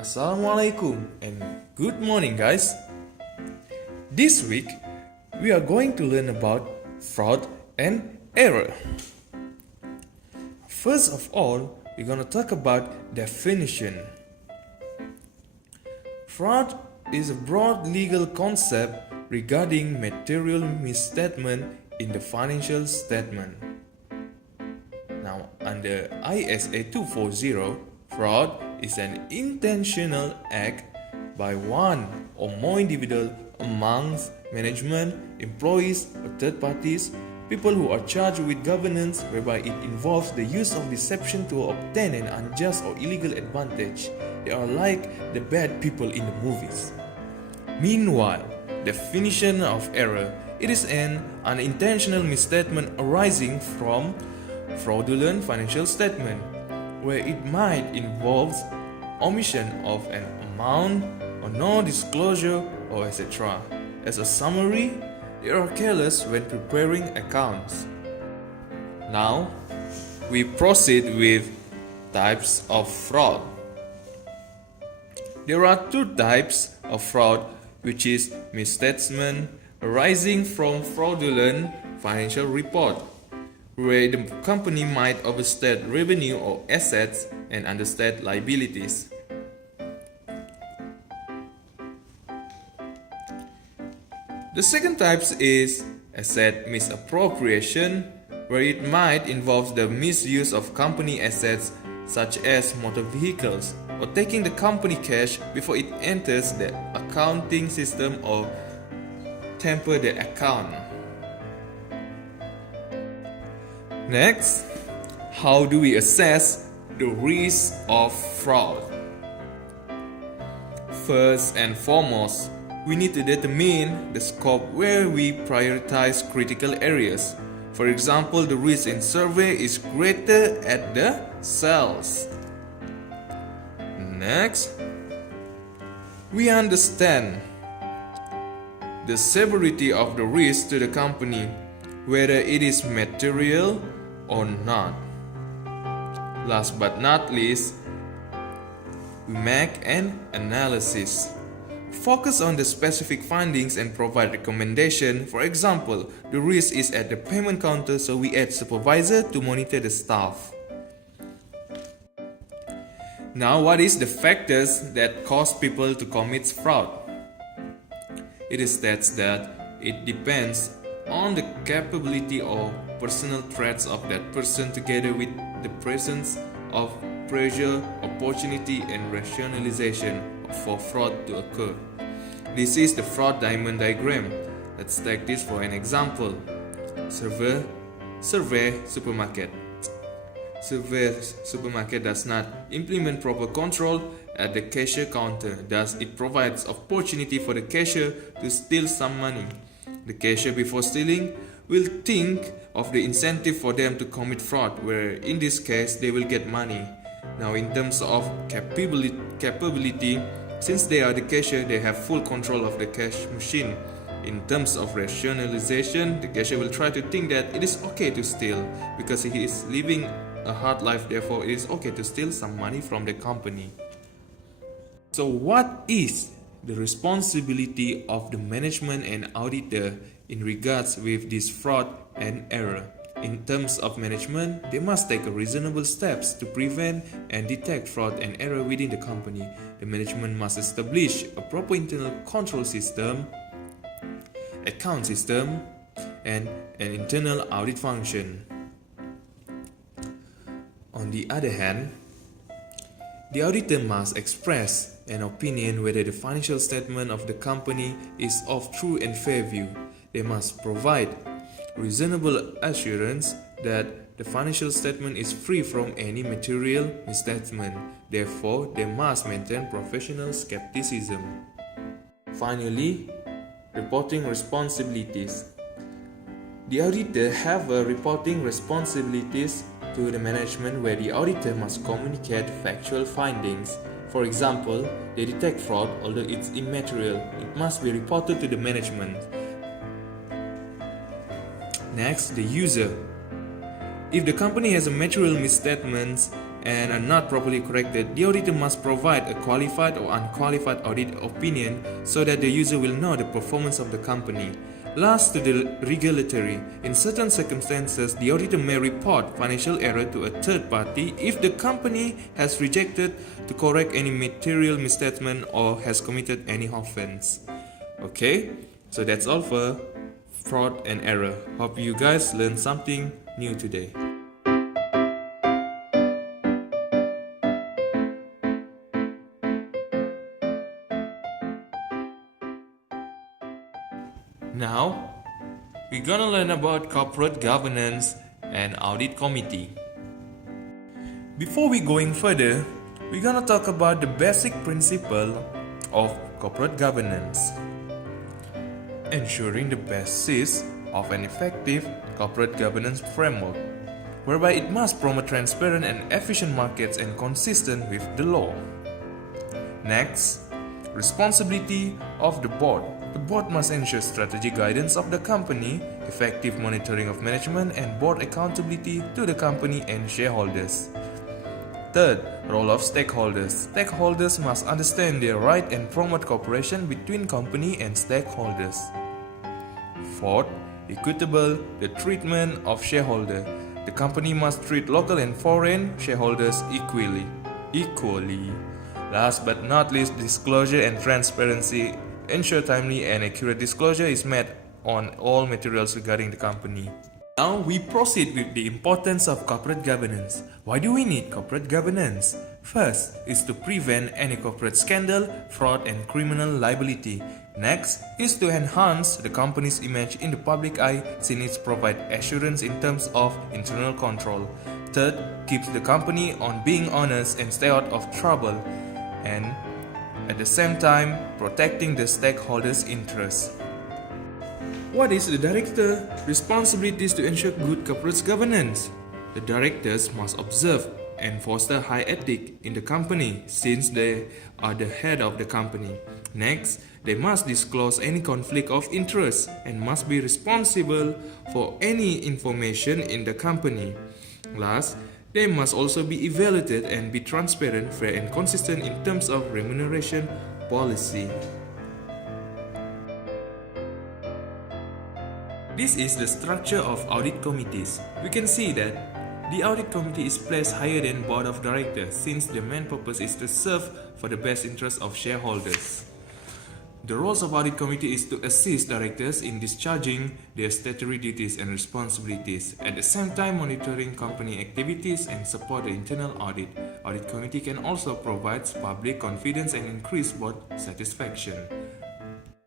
Assalamualaikum and good morning, guys. This week we are going to learn about fraud and error. First of all, we're going to talk about definition. Fraud is a broad legal concept regarding material misstatement in the financial statement. Now, under ISA 240, fraud is an intentional act by one or more individuals amongst management, employees, or third parties, people who are charged with governance, whereby it involves the use of deception to obtain an unjust or illegal advantage. They are like the bad people in the movies. Meanwhile, definition of error, it is an unintentional misstatement arising from fraudulent financial statement, where it might involve omission of an amount or no disclosure or etc. As a summary, they are careless when preparing accounts. Now, we proceed with types of fraud. There are two types of fraud, which is misstatement arising from fraudulent financial report, where the company might overstate revenue or assets and understate liabilities. The second type is asset misappropriation, where it might involve the misuse of company assets such as motor vehicles, or taking the company cash before it enters the accounting system or tamper the account. Next, how do we assess the risk of fraud? First and foremost, we need to determine the scope where we prioritize critical areas. For example, the risk in survey is greater at the sales. Next, we understand the severity of the risk to the company, whether it is material or not. Last but not least, we make an analysis. Focus on the specific findings and provide recommendation. For example, the risk is at the payment counter, so we add supervisor to monitor the staff. Now, what is the factors that cause people to commit fraud? It states that it depends on the capability or personal traits of that person, together with the presence of pressure, opportunity, and rationalization for fraud to occur. This is the fraud diamond diagram. Let's take this for an example. Survey supermarket. Survey supermarket does not implement proper control at the cashier counter. Thus, it provides opportunity for the cashier to steal some money. The cashier, before stealing, will think of the incentive for them to commit fraud, where in this case they will get money. Now, in terms of capability, since they are the cashier, they have full control of the cash machine. In terms of rationalization, the cashier will try to think that it is okay to steal because he is living a hard life, therefore it is okay to steal some money from the company. So what is the responsibility of the management and auditor in regards with this fraud and error? In terms of management, they must take reasonable steps to prevent and detect fraud and error within the company. The management must establish a proper internal control system, account system, and an internal audit function. On the other hand, the auditor must express an opinion whether the financial statement of the company is of true and fair view. They must provide reasonable assurance that the financial statement is free from any material misstatement. Therefore, they must maintain professional skepticism. Finally, reporting responsibilities. The auditor have a reporting responsibilities to the management, where the auditor must communicate factual findings. For example, they detect fraud, although it's immaterial, it must be reported to the management. Next, the user. If the company has a material misstatements, and are not properly corrected, the auditor must provide a qualified or unqualified audit opinion so that the user will know the performance of the company. Last to the regulatory, in certain circumstances, the auditor may report financial error to a third party if the company has rejected to correct any material misstatement or has committed any offense. Okay, so that's all for fraud and error. Hope you guys learned something new today. Now, we're gonna learn about corporate governance and audit committee. Before we going further, we're gonna talk about the basic principle of corporate governance. Ensuring the basis of an effective corporate governance framework, whereby it must promote transparent and efficient markets and consistent with the law. Next, responsibility of the board. The board must ensure strategic guidance of the company, effective monitoring of management, and board accountability to the company and shareholders. Third, role of stakeholders. Stakeholders must understand their right and promote cooperation between company and stakeholders. Fourth, equitable, the treatment of shareholder. The company must treat local and foreign shareholders equally. Last but not least, disclosure and transparency. Ensure timely and accurate disclosure is made on all materials regarding the company. Now we proceed with the importance of corporate governance. Why do we need corporate governance? First is to prevent any corporate scandal, fraud, and criminal liability. Next is to enhance the company's image in the public eye since it provides assurance in terms of internal control. Third, keeps the company on being honest and stay out of trouble. And at the same time, protecting the stakeholders' interests. What is the director? Responsibilities to ensure good corporate governance. The directors must observe and foster high ethics in the company since they are the head of the company. Next, they must disclose any conflict of interest and must be responsible for any information in the company. Last, they must also be evaluated and be transparent, fair, and consistent in terms of remuneration policy. This is the structure of audit committees. We can see that the audit committee is placed higher than board of directors since the main purpose is to serve for the best interest of shareholders. The roles of audit committee is to assist directors in discharging their statutory duties and responsibilities, at the same time monitoring company activities and support the internal audit. Audit committee can also provide public confidence and increase board satisfaction.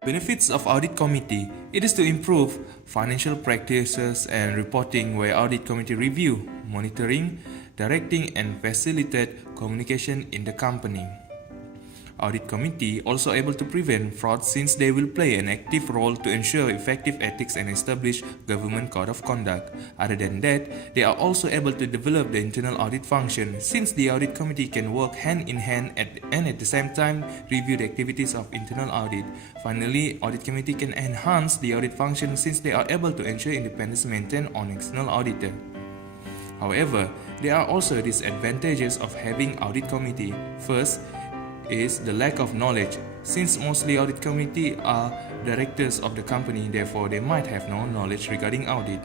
Benefits of audit committee. It is to improve financial practices and reporting where audit committee review, monitoring, directing and facilitate communication in the company. Audit committee also able to prevent fraud since they will play an active role to ensure effective ethics and establish government code of conduct. Other than that, they are also able to develop the internal audit function since the audit committee can work hand in hand and at the same time review the activities of internal audit. Finally, audit committee can enhance the audit function since they are able to ensure independence maintained on external auditor. However, there are also disadvantages of having audit committee. First, is the lack of knowledge. Since mostly audit committee are directors of the company, therefore they might have no knowledge regarding audit.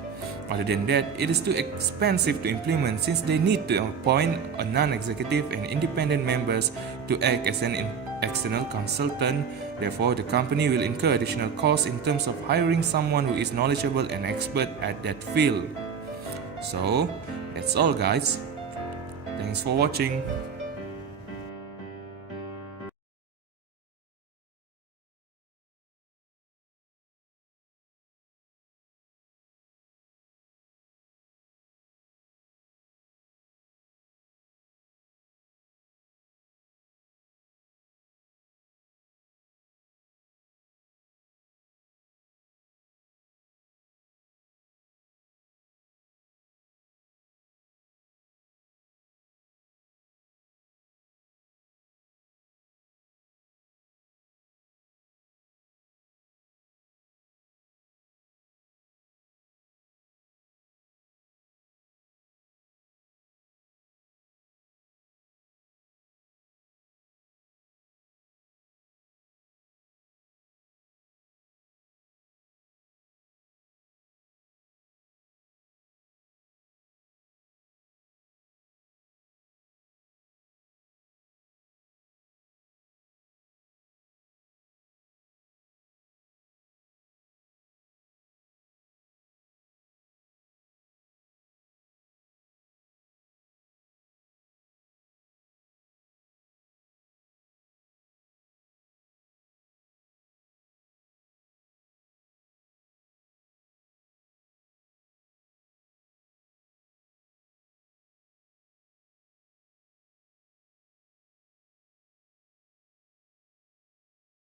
Other than that, it is too expensive to implement since they need to appoint a non-executive and independent members to act as an external consultant. Therefore, the company will incur additional costs in terms of hiring someone who is knowledgeable and expert at that field. So, that's all guys. Thanks for watching.